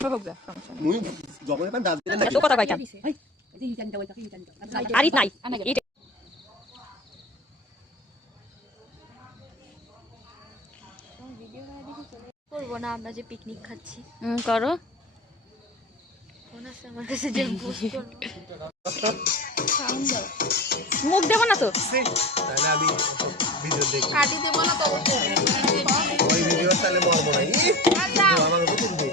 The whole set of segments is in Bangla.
হোক যা সমস্যা নেই মুই যখন এখন দাঁত দিলে এত কথা কইতাম আর ইট নাই ইট করবো না আমরা যে পিকনিক খাচ্ছি করো ফোন আছে আমার কাছে যে পোস্ট করব সাউন্ড দাও মুখ দেব না তো তাহলে আমি ভিডিও দেখব কাটি দেব না তো ওই ভিডিও তাহলে মরব না আমার তো তুলবে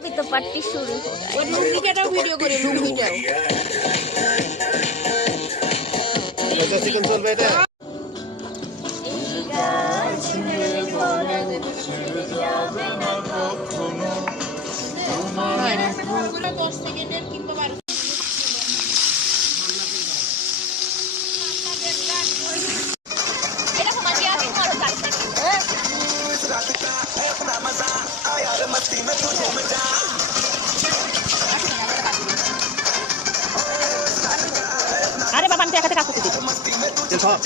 अभी तो पार्टी शुरू हो रहा है ওই লুঙ্গিটাও ভিডিও করে লুঙ্গিটাও কত সেকেন্ড চলবে এটা আরে বাবা আমি একাতে কাজ করতে দিই চল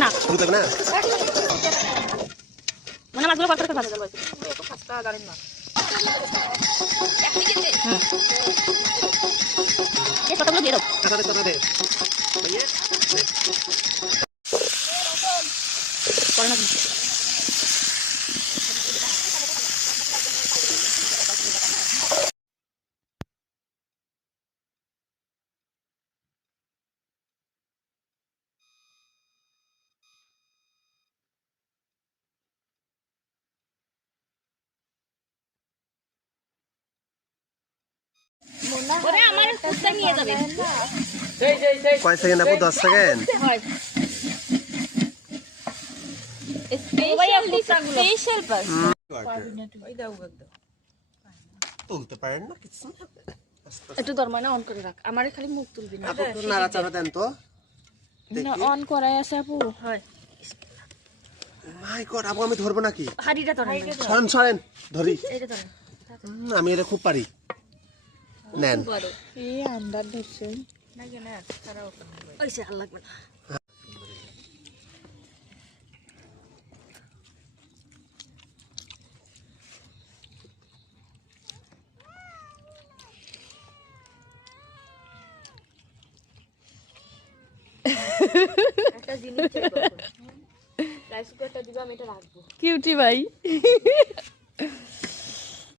না শুরু না মানে মাছগুলো কত করে ভাজা যাবে তো খাস্তা জানেন না এই কতগুলো দিয়ে দাও কথা দে ভাইয়া করে না ওরে আমার কুত্তা নিয়ে যাবে কয় সেকেন্ড আপু 10 সেকেন্ড হয় স্পেশাল পাস ওই দাও একদম তুলতে পারেন না কিছু একটু দরমানা অন করে রাখ আমারে খালি মুখ তুলবি না আপু একটু নাড়াচাড়া দেন তো না অন করাই আছে আপু হয় মাই গড আপু আমি ধরবো নাকি হাড়িটা ধরেন সরেন সরেন ধরি এইটা ধরেন আমি এটা খুব পারি নেন এই আন্দার ধরছেন না কেন তারাও ওইসে আর লাগবে না একটা জিনিস চাইবো রাইস কুকারটা দিবা আমি এটা রাখবো কিউটি ভাই